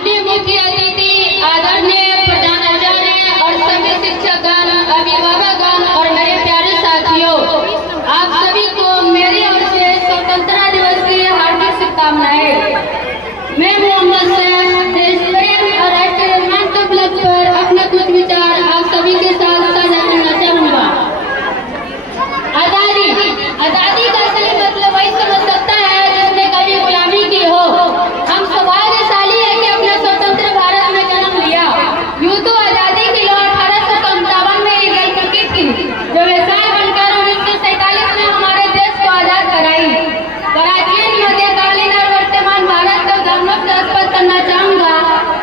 माननीय मुख्य अतिथि, आदरणीय प्रधानाचार्य और सभी शिक्षकगण, अभिभावकगण और मेरे प्यारे साथियों, आप सभी को मेरी ओर से स्वतंत्रता दिवस की हार्दिक शुभकामनाएं। मैं मोहम्मद सैफ देश प्रेम और राष्ट्र निर्माण के उपलक्ष्य पर अपने कुछ विचार आप सभी के साथ साझा करना चाहूँगा। आजादी का असली मतलब वही समझ सकता है जिसने कभी गुलामी की हो। हम सौभाग्यशाली है कि अपने स्वतंत्र भारत में जन्म लिया। यूं तो आजादी की लौ 1857 में ही गई प्रकृति की, जो विशाल बनकर 1947 में हमारे देश को आजाद कराई। प्राचीन, मध्यकालीन और वर्तमान भारत को धर्मों से स्पष्ट करना चाहूंगा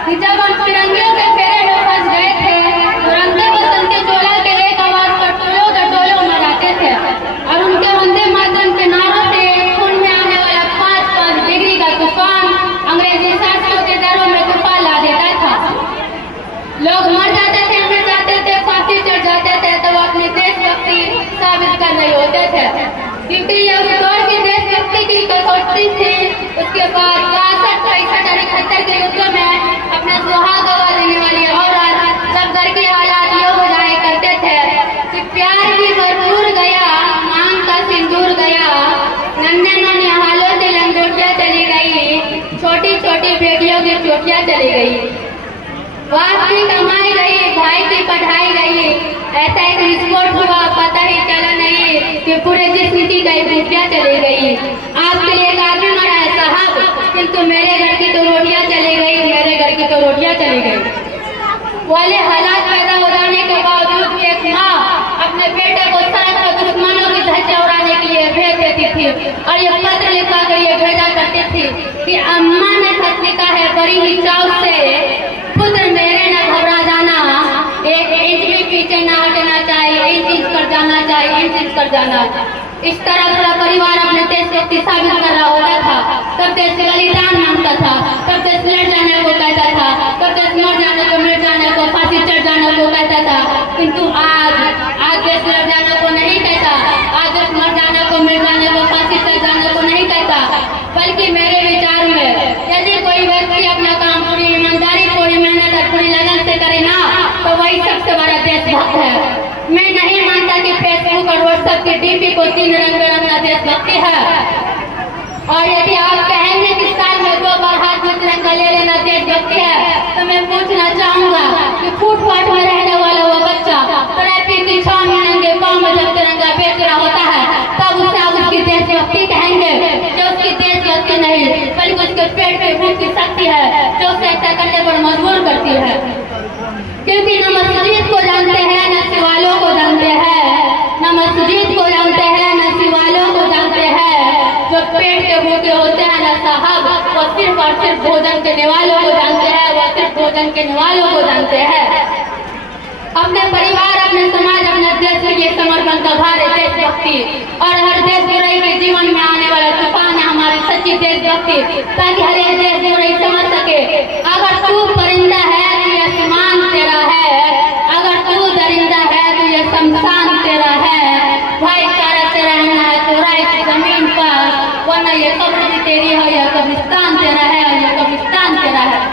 कि जब हम फिरंगियों के फेरे में फंस गए थे तो रंगे बसंती चोला के एक आवाज पर टोलों के टोलों मराते थे और उनके वंदे मातरम के नारों से खून में आने वाला 5 डिग्री का तूफान अंग्रेजी शासकों के दरों में तूफान ला देता था। लोग मर जाते थे, मर जाते थे, फांसी चढ़ जाते थे, तो वो अपनी देशभक्ति साबित कर रहे होते थे, क्योंकि ये उस दौर की देशभक्ति की कसौटी थी। उसके बाद 62, 65 और 71 के युद्धों में अपना सुहाग गवा देने वाली औरत सब घर के हालात ये हो जाया करते थे कि प्यार भी भरपूर गया, मांग का सिंदूर गया, नन्हे नन्हे हालों से लंगोटियां चली गई, छोटी छोटी बेटियों की चोटियां चली गई, बाप की कमाई गई, भाई की पढ़ाई गई। ऐसा एक विस्फोट हुआ, पता ही चला नहीं कि पूरे जिस्म की कई बूटियां चली गई। आपके लिए एक आदमी मरा है साहब, किंतु मेरे घर की तो रोटियां चली गई, मेरे घर की तो रोटियां चली गई वाले हालात पैदा हो जाने के बावजूद भी एक माँ अपने बेटे को सड़क पर दुश्मनों की धज्जियां उड़ाने के लिए भेज देती थी और ये पत्र लिखा कर ये भेजा करती थी कि अम्मा ने खत लिखा है बड़ी ही चाव से, पुत्र मेरे न घबरा जाना, 1 इंच भी पीछे न हटना चाहिए, इंच कर जाना चाहिए, इंच कर जाना। इस तरह पूरा परिवार अपने देशभक्ति साबित कर रहा होता था। तब देश बलिदान मांगता था, तब देश लड़ जाने को कहता था, तब देश मर जाने को, मिट जाने को, फांसी चढ़ जाने को कहता था। किंतु आज देश लड़ जाने को नहीं कहता, आज देश मर जाने को, मिट जाने को, फांसी चढ़ जाने को नहीं कहता, बल्कि मेरे विचार में यदि कोई व्यक्ति अपना काम पूरी ईमानदारी, पूरी मेहनत और पूरी लगन से करे ना, तो वही सबसे बड़ा देशभक्त है। मैं नहीं मानता कि फेसबुक और व्हाट्सएप के डीपी को 3 रंग में रंगना देशभक्ति है। और यदि आप कहेंगे कि साल में 2 बार हाथ में तिरंगा ले लेना देशभक्ति है, तो मैं पूछना चाहूंगा कि फुटपाथ में रहने वाला वो बच्चा ट्रैफिक की छाव में नंगे पांव में जब तिरंगा बेच रहा होता है, तब उसे आप उसकी देशभक्ति कहेंगे? जो उसकी देशभक्ति नहीं, बल्कि उसके पेट में भूख की शक्ति है जो उसे ऐसा करने पर मजबूर करती है। क्योंकि न मस्जिद को जानते हैं, न शिवालों को जानते हैं, न मस्जिद को जानते हैं, न शिवालों को जानते हैं। जो पेट के भूखे होते हैं ना साहब, वो सिर्फ और सिर्फ भोजन के निवालों को जानते हैं, वो सिर्फ भोजन के निवालों को जानते हैं। अपने परिवार, अपने समाज, अपने देश के लिए समर्पण का भार है देशभक्ति। और हर देश बुराई के जीवन में आने वाला तूफान है हमारी सच्ची देशभक्ति, ताकि हर एक देश बुराई समझ सके। अगर तू परिंदा है तो यह आसमान तेरा है, अगर तू दरिंदा है तो यह शमशान तेरा है। भाईचारा से रहना है तोरा इस जमीन पर, वरना यह कब्र भी तेरी है, यह कब्रिस्तान तेरा है, यह कब्रिस्तान तेरा है।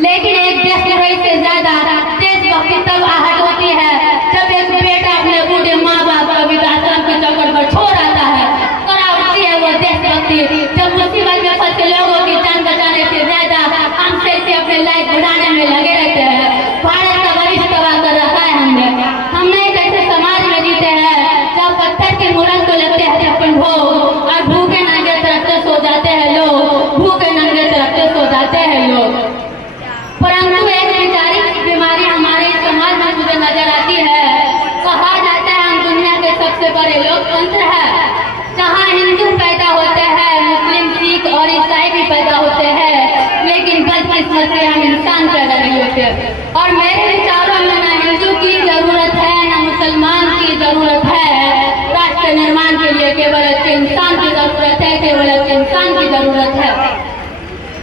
लेकिन एक देश बुराई से ज्यादा देशभक्ति तब आहट होती है जब एक बेटा अपने बूढ़े माँ बाप को वृद्धाश्रम की चौखट पर छोड़ आता है। करावती है वो देशभक्ति जब मुसीबत में फंसे लोगों की जान बचाने से ज्यादा हम सेल्फी अपने लाइफ बढ़ाने में लगे रहते हैं। भारत का भविष्य तबाह कर रखा है हमने। हमने एक ऐसे समाज में जीते हैं जब पत्थर के मूरत को लगते हैं छप्पन भोग और भूखे नंगे तरफते सो जाते हैं लोग, भूखे नंगे तरफते सो जाते हैं लोग। परंतु एक विचारिक बीमारी हमारे समाज में मुझे नजर आती है। कहा जाता है हम दुनिया के सबसे बड़े लोकतंत्र है, जहाँ हिंदू पैदा होते हैं, मुस्लिम, सिख और ईसाई भी पैदा होते हैं, लेकिन बदकिस्मत से हम इंसान पैदा नहीं होते। और मेरे विचारों में न हिंदू की जरूरत है, न मुसलमान की जरूरत है। राष्ट्र निर्माण के लिए केवल अच्छे इंसान की जरूरत है, केवल अच्छे इंसान की जरूरत है।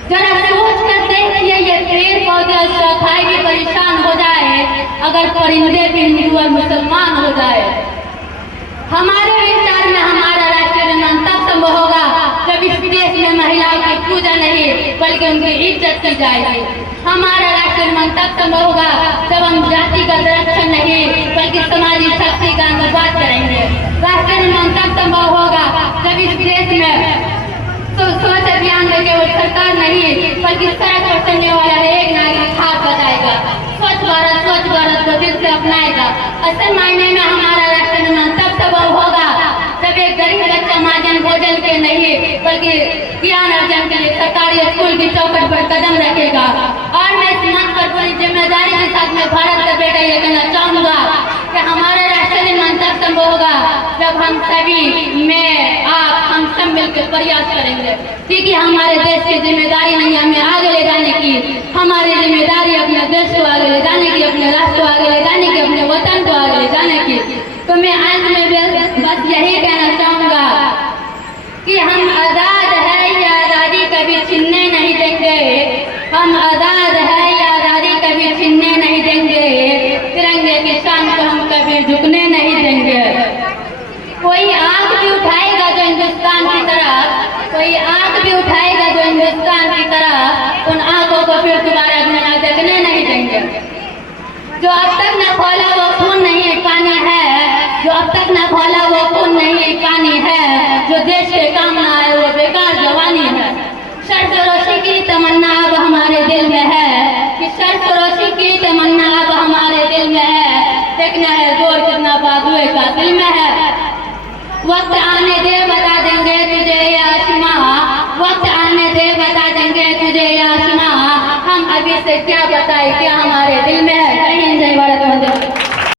जरा सोच कर देखिए, ये पेड़ पौधे और चौखाई भी परेशान हो जाए अगर परिंदे भी हिंदू और मुसलमान हो जाए। हमारे विचार में हमारा राष्ट्र निर्माण तब संभव होगा जब इस देश में में महिलाओं की पूजा नहीं बल्कि उनकी इज्जत की जाएगी। हमारा राष्ट्र निर्माण तब संभव होगा जब हम जातिगत रक्षण नहीं बल्कि समाजी शक्ति का अनुवाद करेंगे। राष्ट्र निर्माण तब संभव होगा जब इस देश में स्वच्छ अभियान में केवल सरकार नहीं बल्कि सड़क पर चलने वाला एक नागरिक हाथ बताएगा, स्वच्छ भारत को दिल से अपनाएगा। असल मायने में हमारा राष्ट्र निर्माण तब संभव होगा जब एक गरीब बच्चा माध्यम भोजन के नहीं बल्कि ज्ञान अर्जन के लिए सरकारी स्कूल की चौखट पर कदम रखेगा। और मैं इस मंच पर पूरी जिम्मेदारी के साथ में भारत का बेटा ये कहना चाहूँगा कि हमारा राष्ट्र निर्माण तब संभव होगा जब हम सभी, मैं, आप, हम सब मिलकर प्रयास करेंगे, क्योंकि हमारे देश की जिम्मेदारी नहीं हमें आगे ले जाने की, हमारी जिम्मेदारी अपने देश को आगे ले जाने की, अपने राष्ट्र को आगे ले जाने की, अपने वतन को आगे ले जाने की। तो मैं अंत में बस यही कहना चाहूँगा कि हम आज़ाद है या आज़ादी कभी छीनने नहीं देंगे, हम आज़ाद है या आज़ादी कभी छीनने नहीं देंगे, तिरंगे की शान को हम कभी झुकने नहीं देंगे। कोई आंख भी उठाएगा जो हिंदुस्तान की तरफ, कोई आंख भी उठाएगा जो हिंदुस्तान की तरफ, उन आंखों को फिर दोबारा घृणा देखने नहीं देंगे। जो अब तक न खोला वो खून नहीं पानी है, जो अब तक न खोला वो खून नहीं पानी है, जो देश के काम न आए वो बेकार जवानी है। सरफरोशी की तमन्ना अब हमारे दिल में है, कि सरफरोशी की तमन्ना अब हमारे दिल में है, देखना है जोर कितना बाजुए का दिल में है। वक्त आने दे बता देंगे तुझे ये आसमां, वक्त आने दे बता देंगे तुझे ये आसमां, हम अभी से क्या बताए क्या हमारे दिल में है।